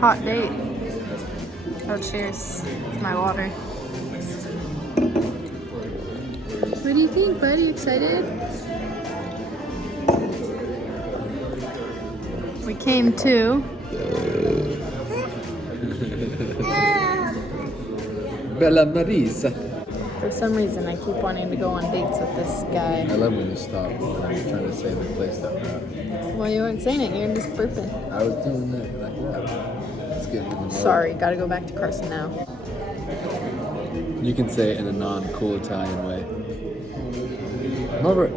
Hot date. Oh, cheers. It's my water. What do you think, bud? Are you excited? We came to Bella Marisa. For some reason, I keep wanting to go on dates with this guy. I love when you stop when you're trying to say the place that we're at. Well, you weren't saying it. You're just burping. I was doing that like that. Let's get in the mode. Sorry, gotta go back to Carson now. You can say it in a non-cool Italian way. Over.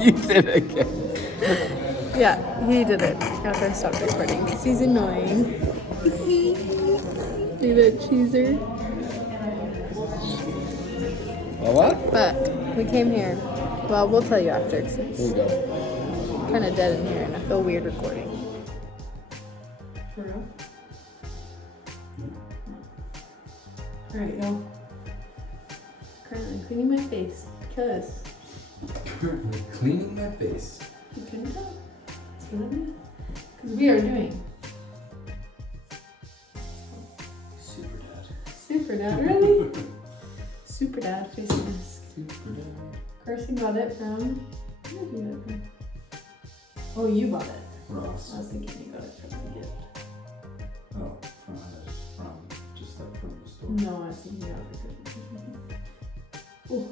You did it again. Yeah, he did it. After I stopped recording because he's annoying. Look at that cheeser. What? But we came here. Well, we'll tell you after because it's Here we go. kind of dead in here and I feel weird recording. For real? Alright, y'all. Currently cleaning my face because Currently cleaning my face. you couldn't tell. It's gonna be. Because we are doing Super dad. Super Dad, really? Super Dad face mask. Super dad. Carson got it from. Where did you get it from? Oh, you bought it. Ross. I was thinking you got it from the gift. Oh, from just like from the store. No, I was thinking you got it from Oh.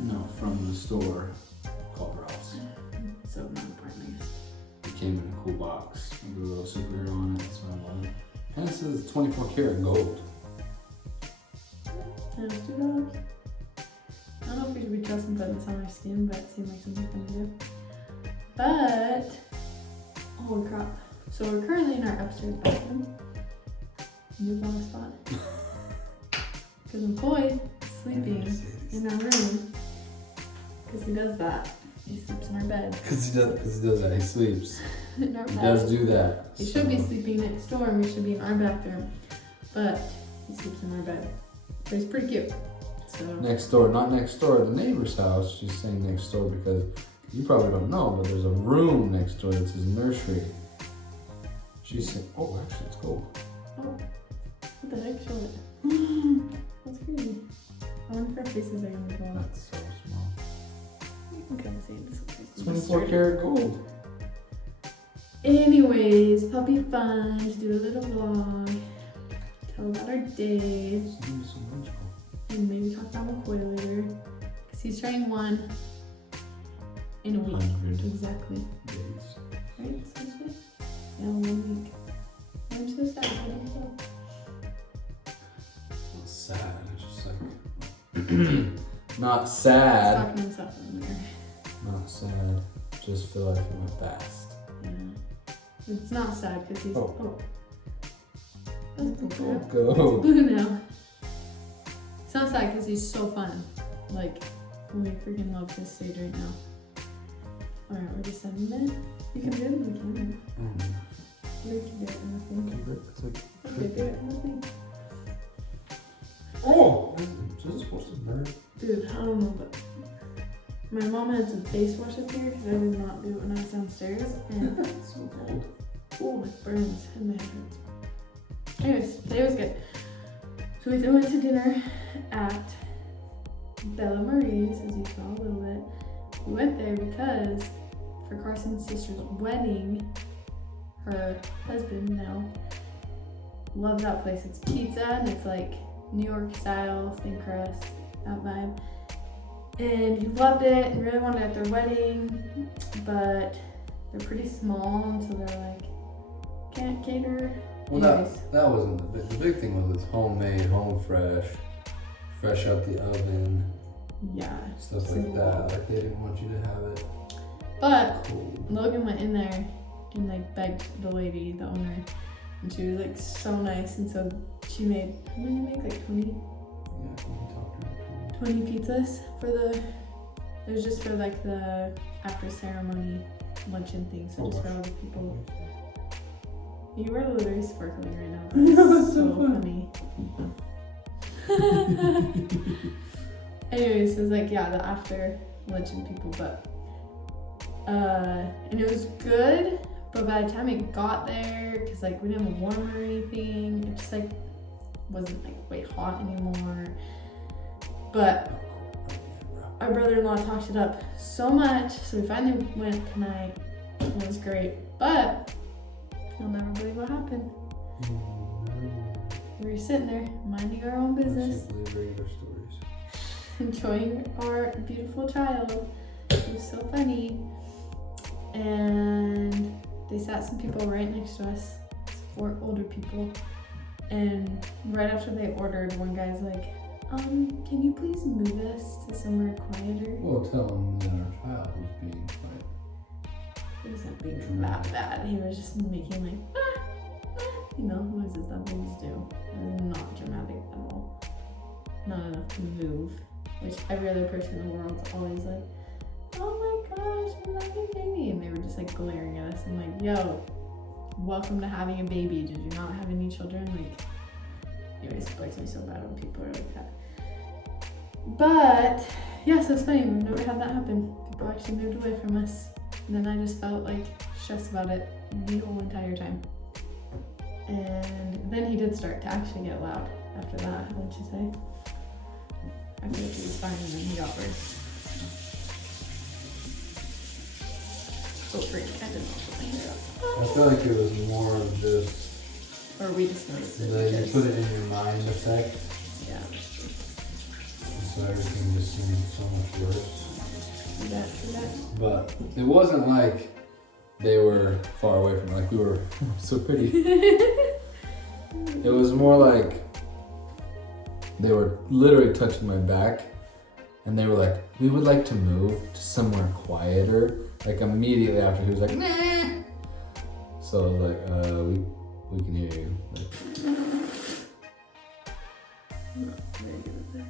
No, from the store called Ross. So not important. It came in a cool box with a little superhero on it, so I love it. And it says 24 karat gold. Times $2. I don't know if we should be trusting putting this on our skin, but it seemed like something fun to do. But, holy crap. So we're currently in our upstairs bathroom. New vlog spot. Because Macoy is sleeping in our room. Because he does that. He sleeps in our bed. Because he does that, he sleeps. In our He bed. does do that. He should be sleeping next door and we should be in our bathroom. But he sleeps in our bed. But he's pretty cute. So Next door, not next door at the neighbor's house. She's saying next door because you probably don't know, but there's a room next door that's his nursery. She's saying, oh, actually, it's gold. oh, what the heck? Show it. That's crazy. I wonder if our faces are gonna go on. That's so small. You can kind of see it. This looks like 24 karat gold. Anyways, puppy fun. Just do a little vlog. Tell about our day. It's so magical. And maybe talk about Macoy later. Because he's turning 1 in a week. 100 Exactly. days. Right? So sweet. Yeah, 1 week. I'm so sad. I don't know. Not sad, it's just like not sad. Talking to himself in the mirror. Not sad. Just feel like it went fast. Yeah. It's not sad because he's. Oh. That's blue. Go. It's blue now. It's not sad because he's so fun. Like, we freaking love this stage right now. Alright, we're just sending it. You can do it in the camera. You can do it in the thing. It's like, Okay, do it in the thing. oh! Is this supposed to burn? Dude, I don't know, but my mom had some face wash up here because I did not do it when I was downstairs. And It's so cold. oh, it burns and my head hurts. Anyways, today was good. So we went to dinner at Bella Marie's, as you saw a little bit. We went there because for Carson's sister's wedding, her husband now loves that place. It's pizza and it's like New York style, thin crust, that vibe. And he loved it and really wanted it at their wedding, but they're pretty small, and so they're like, can't cater. Well, Anyways. that wasn't the big thing. Was it's homemade, home fresh out the oven, Yeah. stuff So- like that. Like they didn't want you to have it But cold. Logan went in there and like begged the lady, the owner, and she was like so nice, and so she made, how many did you make? Like 20? Yeah, you can talk to her. 20 pizzas for the, it was just for like the after ceremony luncheon thing, so just for all the people. You are literally sparkling right now. That's so funny. Anyways, it was like, yeah, the after luncheon people, but and it was good, But by the time it got there, because like we didn't have a warmer or anything, it just like wasn't like way hot anymore. But our brother-in-law talked it up so much, so we finally went tonight. It was great, but you'll never believe what happened. We were sitting there minding our own business, Regular stories. enjoying our beautiful child. It was so funny. And they sat some people right next to us, 4 older people. And right after they ordered, one guy's like, can you please move us to somewhere quieter? Well, tell them that our child was being quiet. He wasn't being that bad. He was just making like, noises that babies do. It was not dramatic at all. Not enough to move. Which every other person in the world's always like, oh my gosh, I love your baby. And they were just like glaring at us. I'm like, yo, welcome to having a baby. Did you not have any children? Like, anyways, it breaks me so bad when people are like that. But yeah, so it's funny. We've never had that happen. People actually moved away from us. And then I just felt like stressed about it the whole entire time. And then he did start to actually get loud after that, wouldn't you say? I feel like he was fine and then he got worse. So freak, I didn't know what I feel like it was more of just Or we just noticed it. that you because- put it in your mind effect, Yeah, that's true. so everything just seemed so much worse. True that. But it wasn't like they were far away from it, like we were so pretty. It was more like they were literally touching my back and they were like, we would like to move to somewhere quieter. Like immediately after he was like, nah. So I was like, we can hear you. Like, Not very good at this.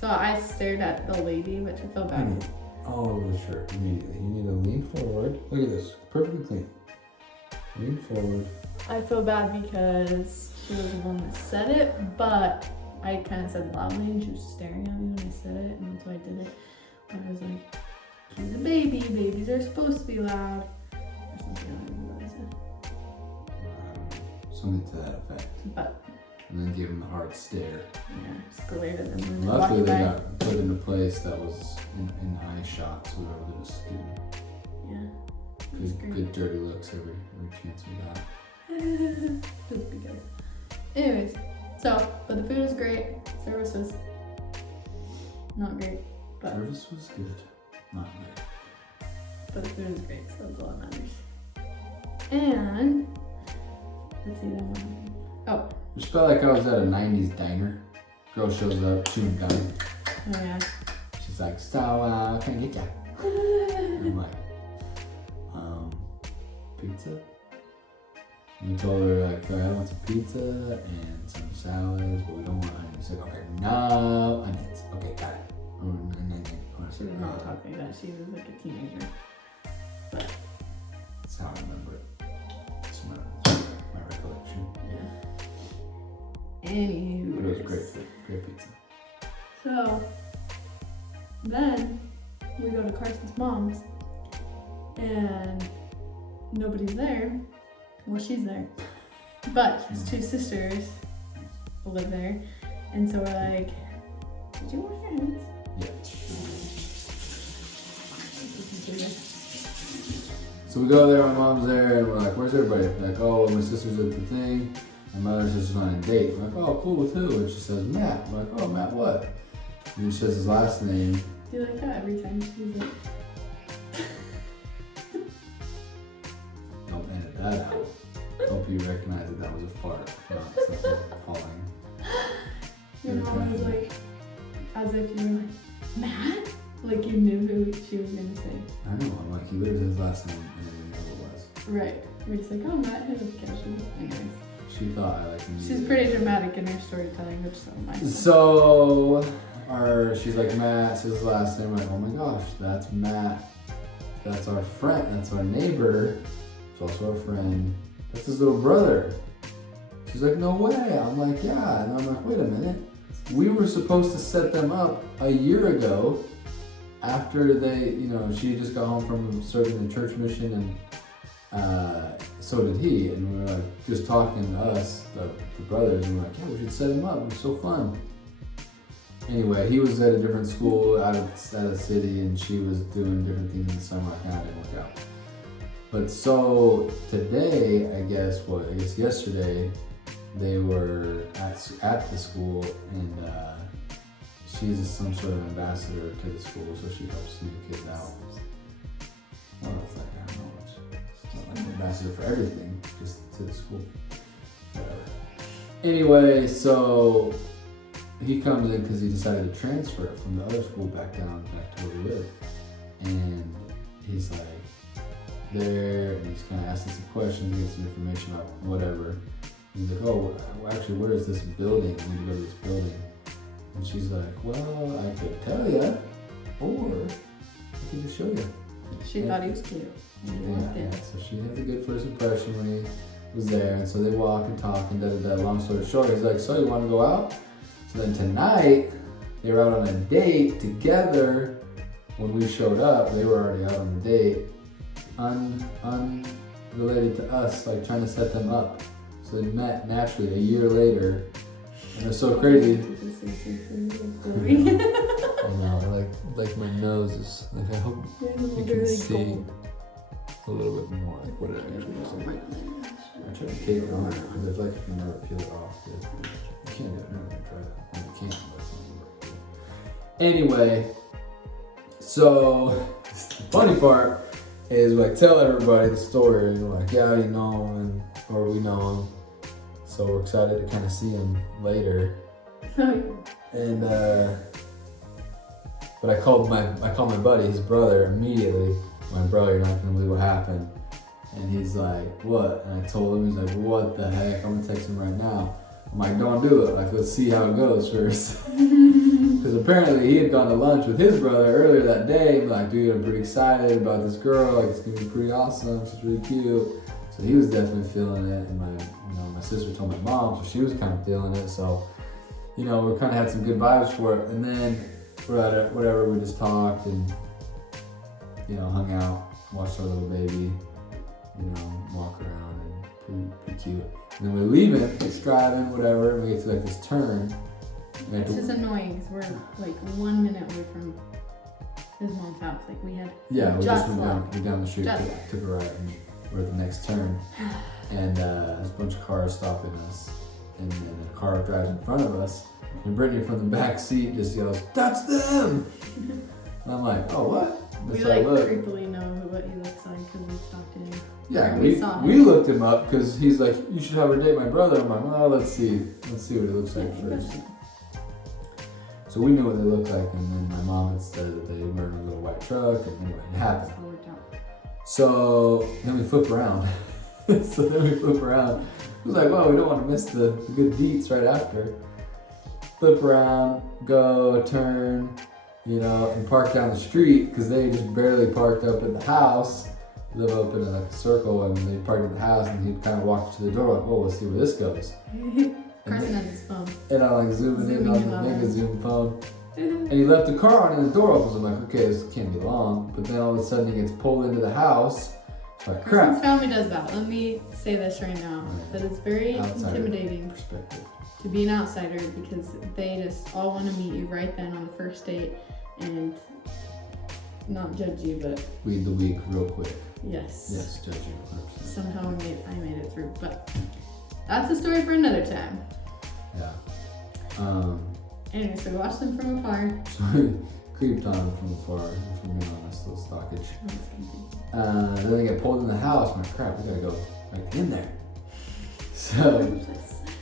So I stared at the lady, which I felt bad. all over the shirt immediately. You need to lean forward. Look at this, perfectly clean. Lean forward. I feel bad because she was the one that said it, but I kind of said it loudly and she was staring at me when I said it, and that's why I did it. But I was like, he's a baby, babies are supposed to be loud. Or something, I don't know what I said. Something to that effect. But, And then give him the hard stare. yeah, just glared at them and then Luckily walking they by. got put in a place that was in eye shot, so we were able to just get Yeah. It was great. good dirty looks every chance we got. Just because. Anyways, so, but the food was great. Service was not great, but Service was good, not great. the food was great, so that's all that matters. And let's see then what happened. Oh, Just felt like I was at a 90s diner. Girl shows up, chewing gum. oh yeah. She's like, so, can I get ya? And I'm like, pizza? And we told her, like, I want some pizza and some salads, but we don't want onions. She's like, okay, no onions. Okay, got it. She was not talking like that. She was like a teenager. But That's how I remember it. That's my recollection. yeah. Anywho. But it was great food, great pizza. So then we go to Carson's mom's and nobody's there. Well, she's there, but his 2 sisters live there, and so we're like, did you wash your hands? Yeah. So we go there, my mom's there, and we're like, where's everybody? Like, oh, my sister's at the thing. My mother says she's on a date. I'm like, oh, cool, with who? And she says, Matt. I'm like, oh, Matt what? And she says his last name. Do you like that every time she's like, Don't edit that out. Hope you recognize that was a fart, not something falling. your mom was like, as if you were like, Matt? Like you knew who she was gonna say. I know, I'm like, he literally said his last name, and then we knew who it was. Right. We're just like, oh, Matt has a casual. Anyways. She thought I like knew She's it. pretty dramatic in her storytelling, which so am I. So, she's like, Matt says his last name. I'm like, oh my gosh, that's Matt. That's our friend. That's our neighbor. It's also our friend. That's his little brother. She's like, no way. I'm like, yeah. And I'm like, wait a minute. We were supposed to set them up a year ago after they, she just got home from serving the church mission. And so did he, and we were like just talking to us, the brothers, and we were like, yeah, we should set him up. It was so fun. Anyway, he was at a different school out of the city, and she was doing different things in the summer. Kind of didn't work out. But so today, I guess yesterday, they were at the school, and she's some sort of ambassador to the school, so she helps the kids out. Well, it's like, I don't know, it's not like an ambassador for everything, just to the school. Whatever. Anyway, so he comes in because he decided to transfer from the other school back to where we live. And he's like there, and he's kind of asking some questions, getting some information about whatever. He's like, oh, actually, where is this building? I need to go to this building. And she's like, well, I could tell you, or I could just show you. She thought he was cute. Yeah, so she had a good first impression when he was there. And so they walk and talk and da-da-da. Long story short, he's like, so you want to go out? So then tonight, they were out on a date together. When we showed up, they were already out on the date. Unrelated to us, like trying to set them up. So they met naturally a year later. And it was so crazy. I know, like my nose is, like I hope you can see a little bit more like what it actually looks like. I tried to tape it on, but there's like if you never peel it off, you can't do it. Never try that. You can't, but it's not work. Anyway, so the funny part is we tell everybody the story, and we're like, yeah, you know him, or we know him. So we're excited to kind of see him later. And but I called my buddy, his brother, immediately. My brother, you're not gonna believe what happened. And he's like, what? And I told him, he's like, what the heck? I'm gonna text him right now. I'm like, don't do it. Like, let's see how it goes first. Because apparently he had gone to lunch with his brother earlier that day. And like, dude, I'm pretty excited about this girl. Like, it's gonna be pretty awesome. She's really cute. So he was definitely feeling it. And my sister told my mom, so she was kind of feeling it. So, we kind of had some good vibes for it. And then we're at it, whatever, we just talked and, hung out, watched our little baby, walk around, and pretty cute. And then we're leaving, just driving, whatever, and we get to like this turn. It's just annoying because we're like 1 minute away from his mom's house. Like we had we just went left. down the street, took a right, and we're at the next turn. And there's a bunch of cars stopping us. And then a car drives in front of us. And Brittney from the back seat just yells, "That's them!" And I'm like, "Oh, what?" We creepily know what he looks like because we stalked him. Yeah, we saw him. We looked him up because he's like, "You should have her date my brother." I'm like, "Well, let's see what he looks like first." So we knew what they looked like, and then my mom had said that they were in a little white truck, and anyway, it happened. That's how it worked out. So then we flip around. It was like, well, we don't want to miss the good deets right after. Flip around, go, turn, and park down the street because they just barely parked up at the house. Live up in a circle, and they parked at the house, and he kind of walked to the door like, "Oh, let's see where this goes." Carson has his phone. And I'm like zooming in on the mega zoom phone. And he left the car on, and the door opens. I'm like, okay, this can't be long. But then all of a sudden, he gets pulled into the house. Like, crap. Carson's family does that. Let me say this right now, that it's very intimidating to be an outsider because they just all want to meet you right then on the first date and not judge you, but lead the week real quick. Yes, judge you 100%. Somehow I made it through, but that's a story for another time. Yeah. Anyway, so we watched them from afar. Creeped on him from afar, if I'm being honest, little stockage. Then they get pulled in the house. I'm like, crap, we gotta go right in there. So,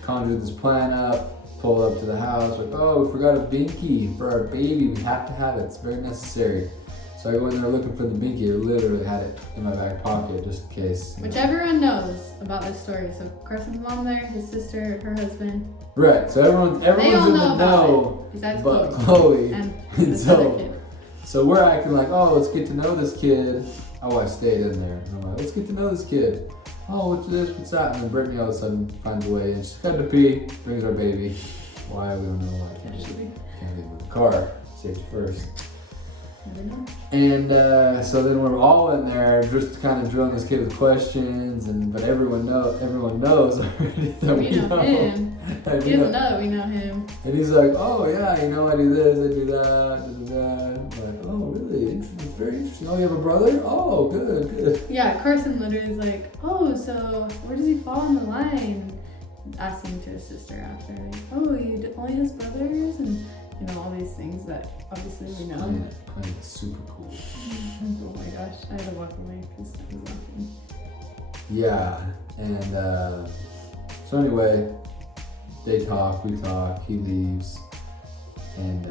conjured this plan up, pull up to the house, like, oh, we forgot a binky for our baby. We have to have it. It's very necessary. So I go in there looking for the binky. I literally had it in my back pocket just in case. Which everyone knows about this story. So Carson's mom there, his sister, her husband. Right. So everyone's in the know. Besides but Chloe. And this other kid. So we're acting like, oh, let's get to know this kid. Oh, I stayed in there. And I'm like, let's get to know this kid. Oh, what's this? What's that? And then Brittney all of a sudden finds a way, and she's got to pee. Brings our baby. Why? We don't know why. Can't leave with the car. Safety first. Never know. And so then we're all in there just kind of drilling this kid with questions, but everyone knows already that We know him. And He doesn't know that we know him. And he's like, oh yeah, I do this, I do that, I'm like, oh really? Interesting. Very interesting. Oh, you have a brother? Oh, good. Yeah, Carson literally is like, oh, so where does he fall on the line? Asking to his sister after, like, oh, he only has brothers, and all these things that obviously we know. Playing it super cool. Oh my gosh, I had to walk away because I was laughing. Yeah, and so anyway, they talk, we talk, he leaves, and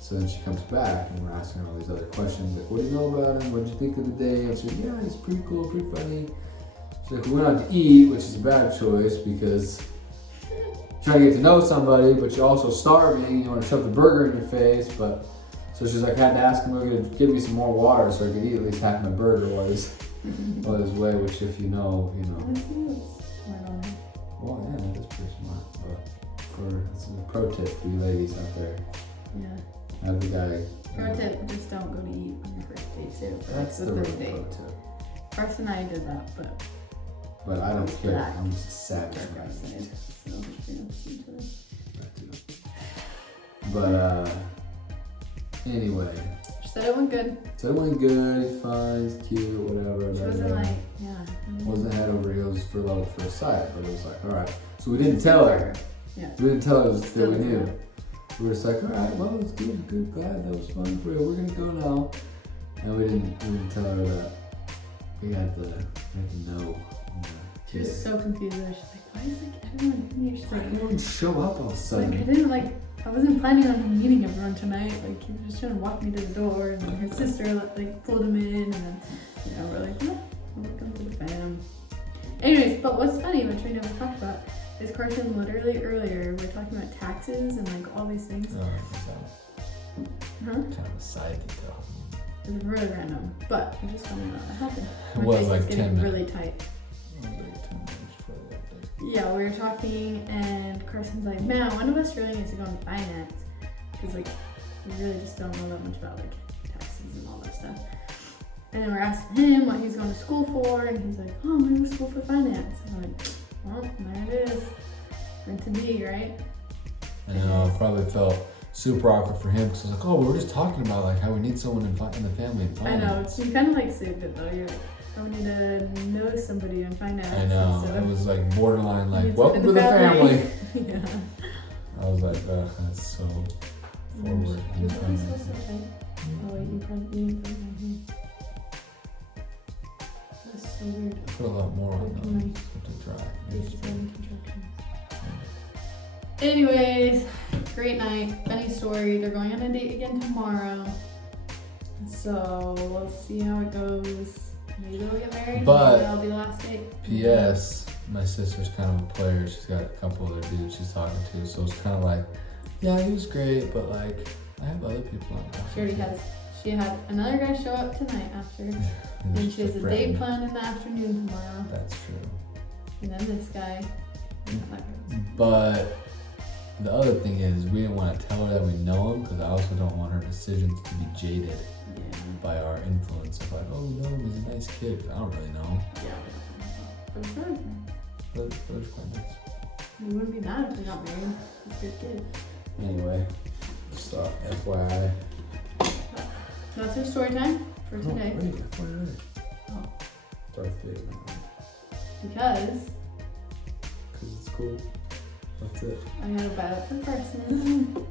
so then she comes back and we're asking her all these other questions, like, what do you know about him? What did you think of the day? And she's like, yeah, he's pretty cool, pretty funny. She's like, we went out to eat, which is a bad choice because you're trying to get to know somebody, but you're also starving. You want to shove the burger in your face, but so she's like, I had to ask him to give me some more water so I could eat at least half my burger while he's away. Which, if you know. Well, yeah, that is pretty smart. But this is a pro tip for you ladies out there. Yeah. Have the guy. Pro tip: just don't go to eat on your first date. Save it for That's the third real date. pro tip. Carson and I did that, But I don't care. Black. I'm just a savage. for when I Christ's eat. sake. So we don't see each other. But anyway. She said it went good. So it went good, he's fine, he's cute, whatever. She wasn't like, yeah. Wasn't head over heels for love at first sight, but it was like, alright. So we didn't tell her. Yeah. We didn't tell her that we knew. Not. We were just like, alright, well, it's good, glad that was fun for you. We're gonna go now. And we didn't tell her that we had to know. She was so confused. She's like, why is everyone in here? She's Why like, did everyone show up all of a sudden? I wasn't planning on meeting everyone tonight. Like, he was just trying to walk me to the door, and then her sister pulled him in, and then we're like, oh, welcome to the fam. Anyways, but what's funny, which we never talked about, is Carson literally earlier we were talking about taxes and all these things. Huh? Kind of a side detail. It was really random, but I just don't know how it happened. It was like 10 minutes. Really tight. Yeah, we were talking, and Carson's like, man, one of us really needs to go into finance, because we really just don't know that much about taxes and all that stuff. And then we're asking him what he's going to school for, and he's like, oh, I'm going to school for finance. I'm like, well, there it is. Meant to be, right? I know, it probably felt super awkward for him because I was like, oh, we were just talking about how we need someone in the family in finance. I know, you kind of saved it though. You're like, oh, we need to know somebody in finance. I know, it was borderline welcome to the family. Yeah. I was like, that's so forward. Oh wait, you probably put it on here. That's so weird. Put a lot more on to try. Anyways, great night. Funny story. They're going on a date again tomorrow. So we'll see how it goes. Maybe they'll get married. But maybe that'll be the last date. P.S. My sister's kind of a player. She's got a couple other dudes she's talking to. So it's kind of like, yeah, he was great, but I have other people on She already has. She had another guy show up tonight after. And she has a date planned in the afternoon tomorrow. That's true. And then this guy. But the other thing is, we didn't want to tell her that we know him because I also don't want her decisions to be jaded by our influence of oh, we know him, he's a nice kid. I don't really know him. Yeah. But it's nice. But it's quite nice. We wouldn't be mad if we got married. He's a good kid. Anyway, just FYI. That's our story time for today. Wait, FYI. Oh. Darth Vader. Because it's cool. That's it. I got a bad for Carson.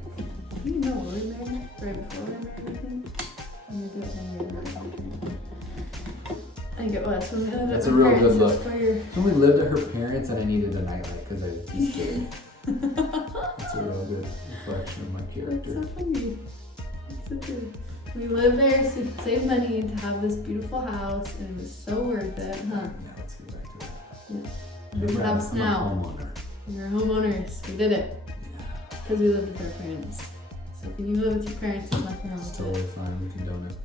You know we were married right before we were married, I think. I'm gonna do it when we were married. I think it was when we lived That's at a my real parents' good look. house. When we lived at her parents and I needed a nightlight because I was too scared. That's a real good reflection of my character. That's so funny. That's so good. We lived there so we could save money to have this beautiful house, and it was so worth it, huh? Now let's get back to that. Yeah. Big Remember, house I'm now. a homeowner. We're homeowners. We did it. Yeah. Because we lived with our parents. So if you live with your parents, there's nothing wrong It's with totally it. fine. We condone it.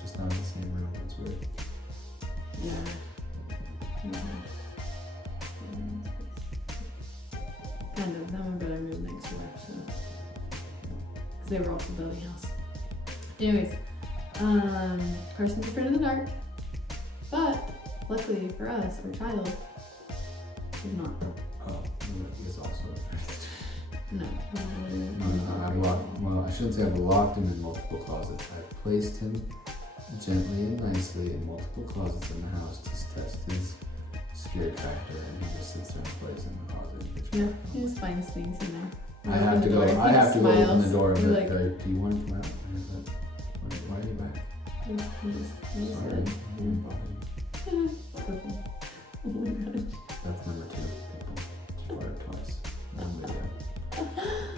Just not in the same room. That's weird. Yeah. Kind of. Then we better move next door, so. Because they were also building a house. Anyways, Carson's afraid of the dark, but luckily for us, our child is not. Oh, he is also. No. No, I've locked. Well, I shouldn't say I've locked him in multiple closets. I've placed him gently and nicely in multiple closets in the house to test his scare factor, and he just sits there and plays in the closet. Yeah, he just finds things in there. I have to go. He I have to go open the door. You're But like, do you want to come out? And he's like, why are you back? he just Sorry. said, didn't bother you. oh my gosh. That's number 2. People. She farted twice. One video.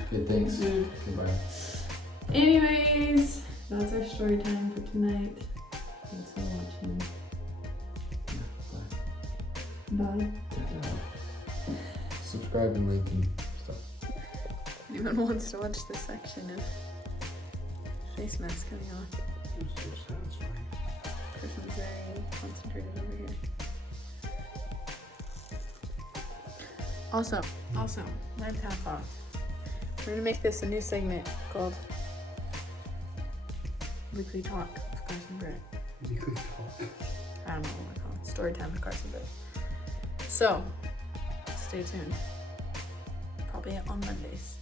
Okay, thanks. Dude. Okay, bye. Anyways, that's our story time for tonight. Thanks for watching. Yeah, Bye. bye. Subscribe and link and stuff. Anyone wants to watch this section of face mask coming on? It's so satisfying. Carson's very concentrated over here. Also, 9.5 off. We're gonna make this a new segment called Weekly Talk with Carson Britt. Weekly talk. I don't know what we're calling it. Story time with Carson Britt. So, stay tuned. Probably on Mondays.